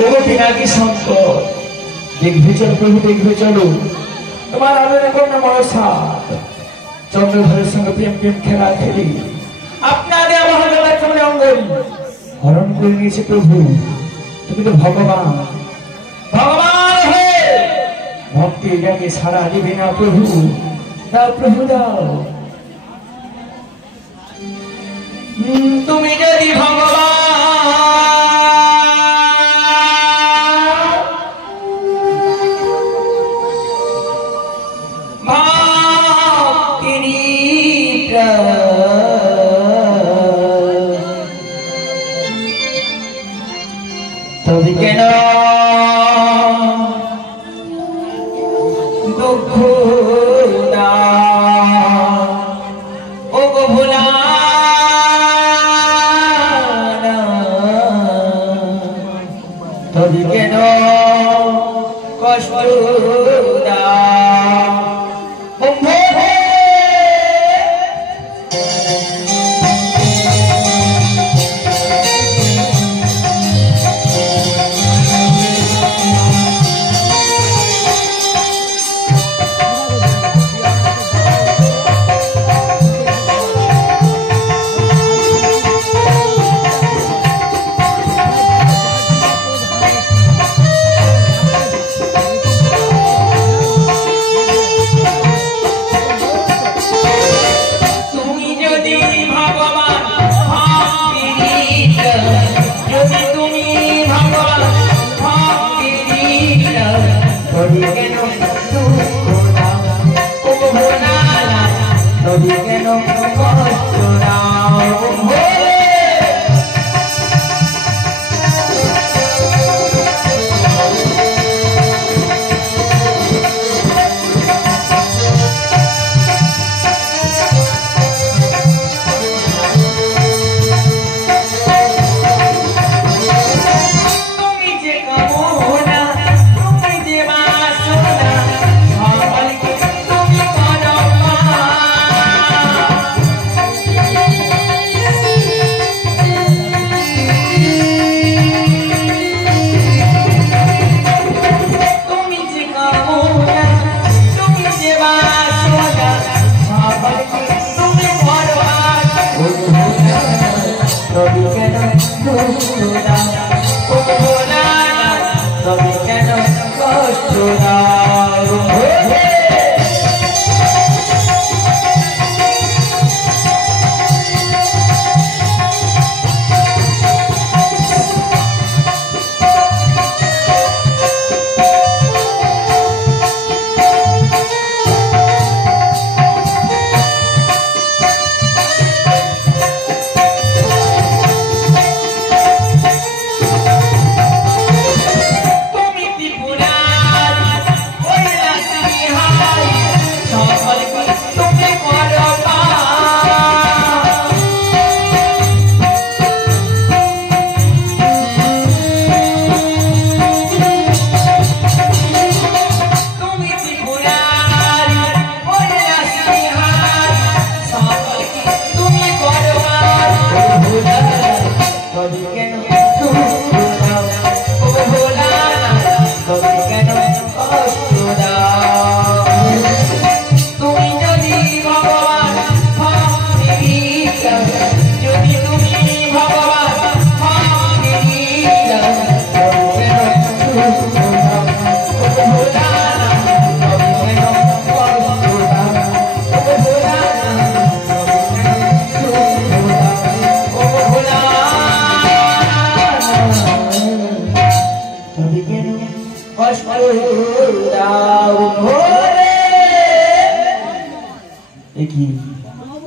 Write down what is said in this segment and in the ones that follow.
ওগো পিনাকি শঙ্কর, দেখবে চল প্রভু, দেখবে চলো তোমার আলোরে কন্যা মনসা চন্দ্রধরের সঙ্গে প্রেম প্রেম খেলা খেলি আপনাদের আমার কেমন অঙ্গল হরণ করে নিয়েছে প্রভু। তুমি তো ভগবান, ভগবান হে ভক্তি ডাকে সারা দিবে না প্রভু। দাও প্রভু দাও, তুমি যদি ভগবান তবে কেন দুঃখ না ও গো ভোলা, তবে কেন কষ্ট না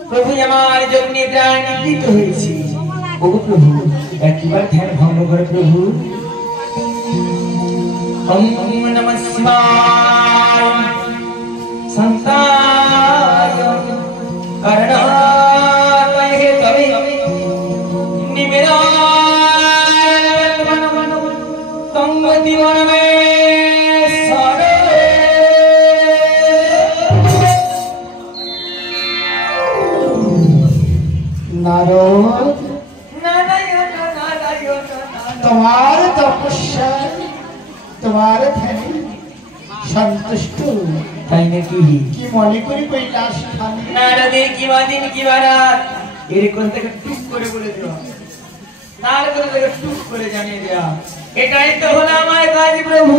প্রভু আমার জন্য প্রাণ নির্দিত হয়েছে। ও প্রভু একবার ধ্যান ভঙ্গ করে প্রভু। ওম নমঃ শিবায় সন্তায় করণায় তবে নিমেরায় তঙ্গতি মনমে নারদ নারায়ণ নারায়ণ তোমার তপস্যা তোমার ধ্যানে সন্তুষ্ট তাই নাকি? কি মনে করি কৈলাস খানি না দিন কি দিন কি রাত এরকম থেকে টুক করে বলে দেওয়া, তারপরে থেকে টুক করে জানিয়ে দেওয়া, এটাই তো হলো আমার কাজ প্রভু।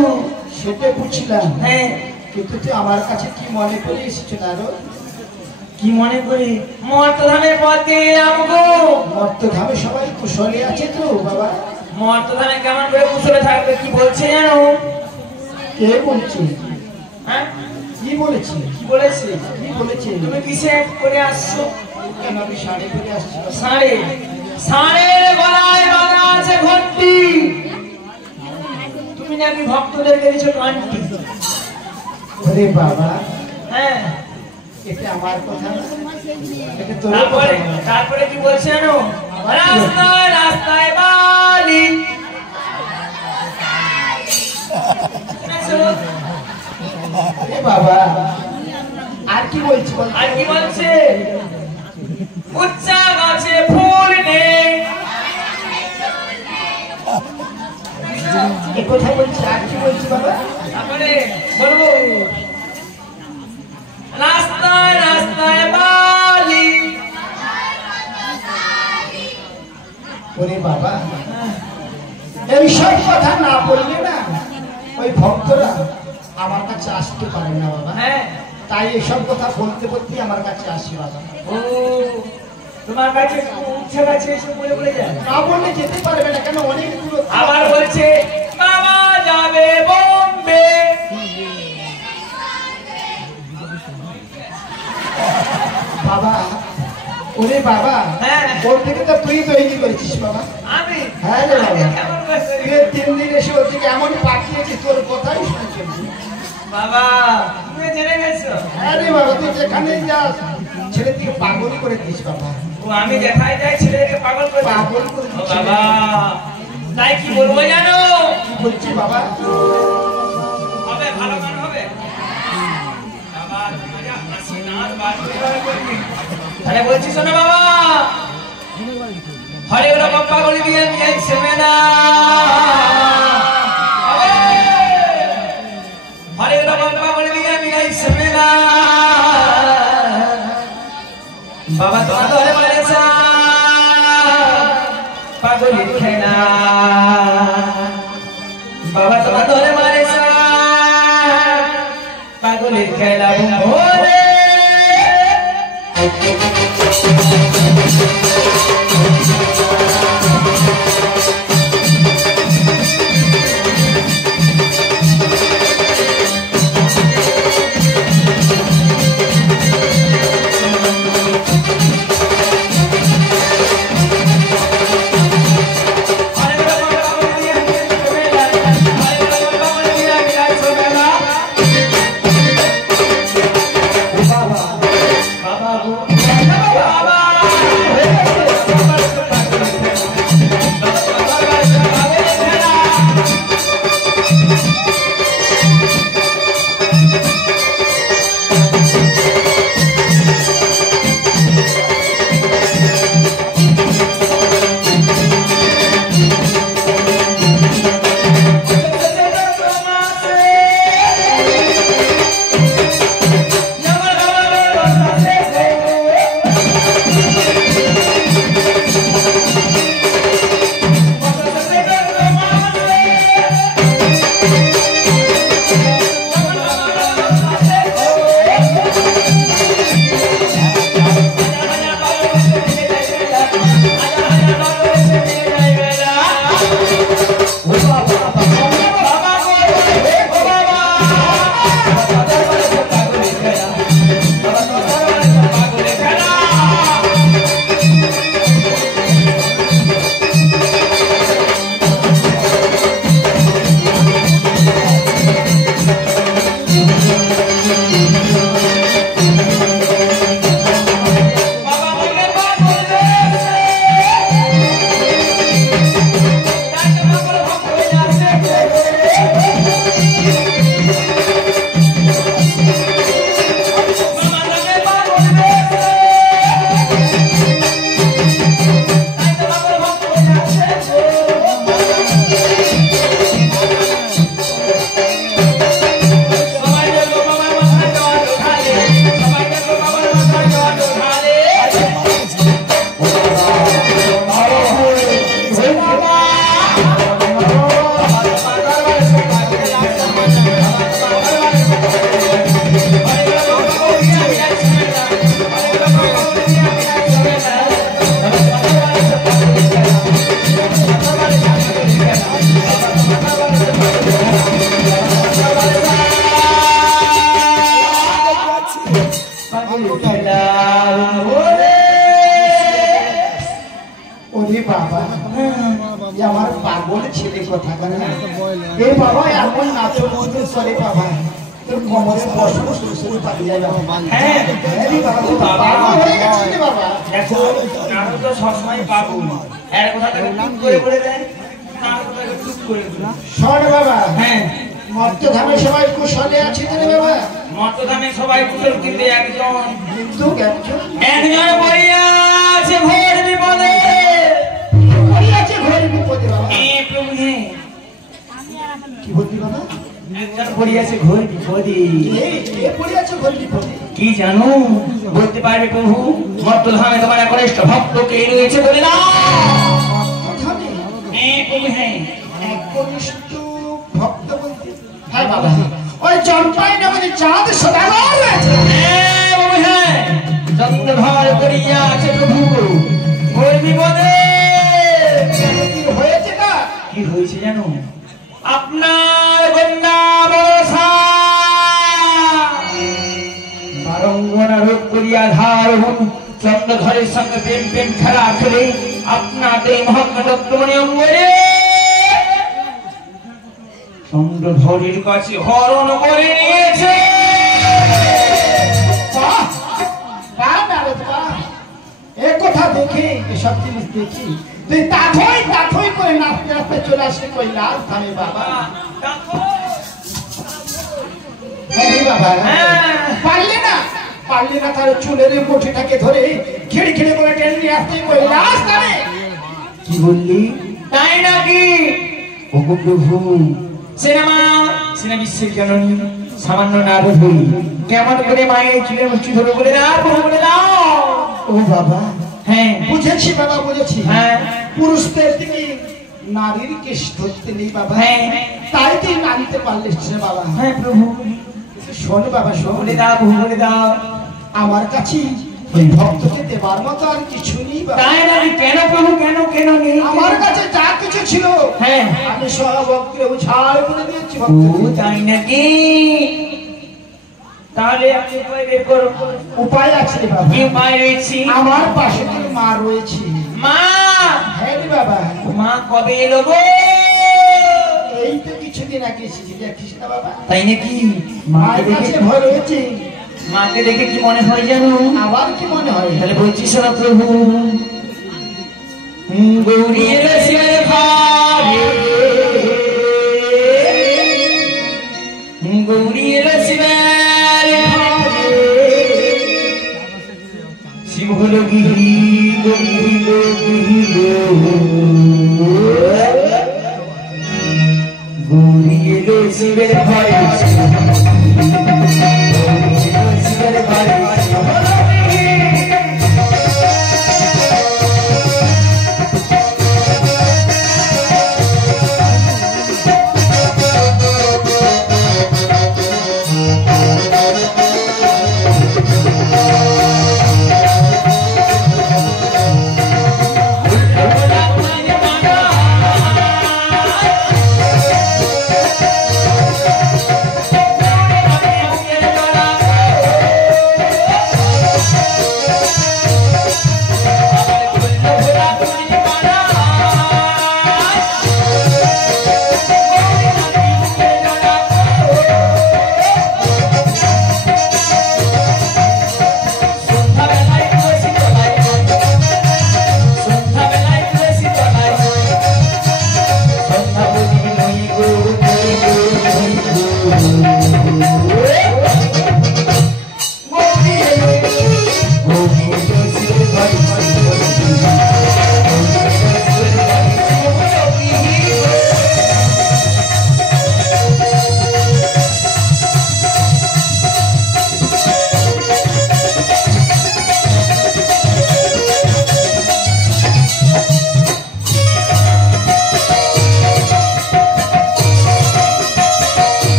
সেটা বুঝলাম, হ্যাঁ, কিন্তু তুই আমার কাছে কি মনে করে এসেছো নারদ? কি মনে করি? মর্তধামের পথে এলাম গো। মর্তধামে সবাই কুশলে আছে তো বাবা? মর্তধামে কেমন করে কুশলে থাকবে? কি বলছে জানো? কে বলছে? হ্যাঁ, কি বলেছে? কি বলেছে? কি বলেছে? তুমি কিসে করে আসছো? কেন আমি শাড়ি পরে আসছি? ষাঁড়ে, ষাঁড়ের গলায় বাঁধা আছে ঘন্টি। তুমি নাকি ভক্তদেরকে দিচ্ছ কান্টি। ওরে বাবা, হ্যাঁ, এটা আমার কথা না, এটা তোর কথা না। তারপরে কি বলছে জানো? রাস্তায় রাস্তায় বালি। এ বাবা, আর কি বলছি বল? আর কি বলছে? উচ্চা গাছে ফুল নেই। এ কথা বলছি, আর কি বলছি বাবা? তারপরে বলবো রাস্তায় রাস্তায় বালি। ওরে বাবা, এইসব কথা না বললে না ওই ভক্তরা আমার কাছে আসতে পারে না বাবা। হ্যাঁ, তাই এসব কথা বলতে বলতে আমার কাছে আসে বাবা। ও তোমার কাছে উচ্চা গাছে এসে বলে বলে যায়। না বললে যেতে পারবে না, কেন অনেক দূর। আবার বলছে বাবা যাবে বোম্বে। বাবা, ওরে বাবা, হ্যাঁ, ওর থেকে তো তুই তৈরি করেছিস বাবা। আমি হ্যাঁ রে বাবা, কেমন করে তৈরি? তুই 3 দিন এসে ওর থেকে এমন পাঠিয়েছিস, তোর কথাই শুনে চলছি। বাবা তুমি জেনে গেছো? হ্যাঁ রে বাবা, তুই যেখানে যাস ছেলে থেকে পাগল করে দিস বাবা। ও আমি দেখাই যাই ছেলেকে পাগল করে দিই। পাগল করে ও দিস বাবা, তাই কি বলবো জানো? কি বলছি বাবা? হবে ভালো গান হবে বাবা, তুমি যা হাসি নাচ বার করে করবি। তাহলে বলছি শোনো বাবা, হরে রকম পাগল দিয়ে নিয়ে সেমেনা। হরে রকম পাগল দিয়ে নিয়ে সেমেনা। বাবা তোমার ধরে মারেছা পাগলের খেলা। বাবা তোমার ধরে মারেছা পাগলের খেলা। ভোরে ছেলে কথা করে এ বাবা এমন নাচো মতো করে বাবা তোর কোমরে বসো সুরসুরি পাতি যায় বাবা হ্যাঁ আরে বাবা তো বাবা হয়ে গেছে রে বাবা দেখো আমি তো সবসময় পাবো এর কথা থেকে টুক করে বলে দেয় না কথা টুক করে দেয় শোন বাবা হ্যাঁ মর্তধামে সবাই কুশলে আছে রে বাবা মর্তধামে সবাই কুশল কিন্তু একজন পড়িয়া আছে ঘোর বিপদে পড়িয়াছে ঘোর বিপদে বাবা প্রভু হে কি বললি বাবা একজন পড়িয়াছে ঘোর বিপদে কে পড়িয়াছে ঘোর বিপদে কি জানো বলতে পারবে প্রভু মর্তধামে তোমার এক কনিষ্ঠ ভক্ত কে রয়েছে বলে না মর্তধামে প্রভু হে এক কনিষ্ঠ ভক্ত বলতে হ্যাঁ বাবা ওই চম্পাই নগরে চাঁদ সদাগর রয়েছে প্রভু হে চন্দ্রভার করিয়া আছে প্রভু ঘোর বিপদে কি হয়েছে না কি হয়েছে জানো আপনার কন্যা বরসা বারঙ্গনা রোগ করিয়া ধার চন্দ্রধরের সঙ্গে প্রেম প্রেম খেলা খেলে আপনাদের মহাত্মনি অঙ্গরে চন্দ্রধরের কাছে হরণ করে নিয়েছে এ কথা দেখে এসব জিনিস দেখি তুই তাথই করে নাচতে নাচতে চলে আসে কৈলাস ধামে বাবা বাবা পারলে না তার চুলের মুঠিটাকে ধরে খিড়ি খিড়ি করে টেনে নিয়ে আসতে কৈলাস ধামে কি বললি তাই নাকি ওগো প্রভু সিনেমা বিশ্বের জননী সামান্য নারদ বলি কেমন করে মায়ের চুলের মুষ্টি ধরে বলে না প্রভু বলে দাও ও বাবা হ্যাঁ বুঝেছি বাবা বুঝেছি হ্যাঁ পুরুষদের দিকে নারীর কেশ ধরতে নেই বাবা হ্যাঁ তাই তুই নারীতে পারলিস না বাবা হ্যাঁ প্রভু শোন বাবা শোন বলে দাও প্রভু বলে দাও আমার কাছে ওই ভক্তকে দেবার মতো আর কিছু নেই বাবা তাই নাকি কেন প্রভু কেন নেই আমার কাছে যা কিছু ছিল হ্যাঁ আমি সব ভক্তকে উছাড় করে দিয়েছি ও ভক্তকে তাই নাকি তাহলে আপনি উপায় বের করো উপায় আছে বাবা কি উপায় রয়েছে আমার পাশে তোর মা রয়েছে মা হ্যাঁ রে বাবা মা কবে এলো গো এই তো কিছুদিন আগে এসেছি দেখিস না বাবা তাই নাকি মায়ের কাছে ভয় রয়েছে মাকে দেখে কি মনে হয় জানো আবার কি মনে হয় তাহলে বলছি শোনো প্রভু গৌরী এলো শিবের ঘরে গৌরী এলো শিবের ঘরে শিব হলো গিরি গৌরী এলো শিবের ঘরে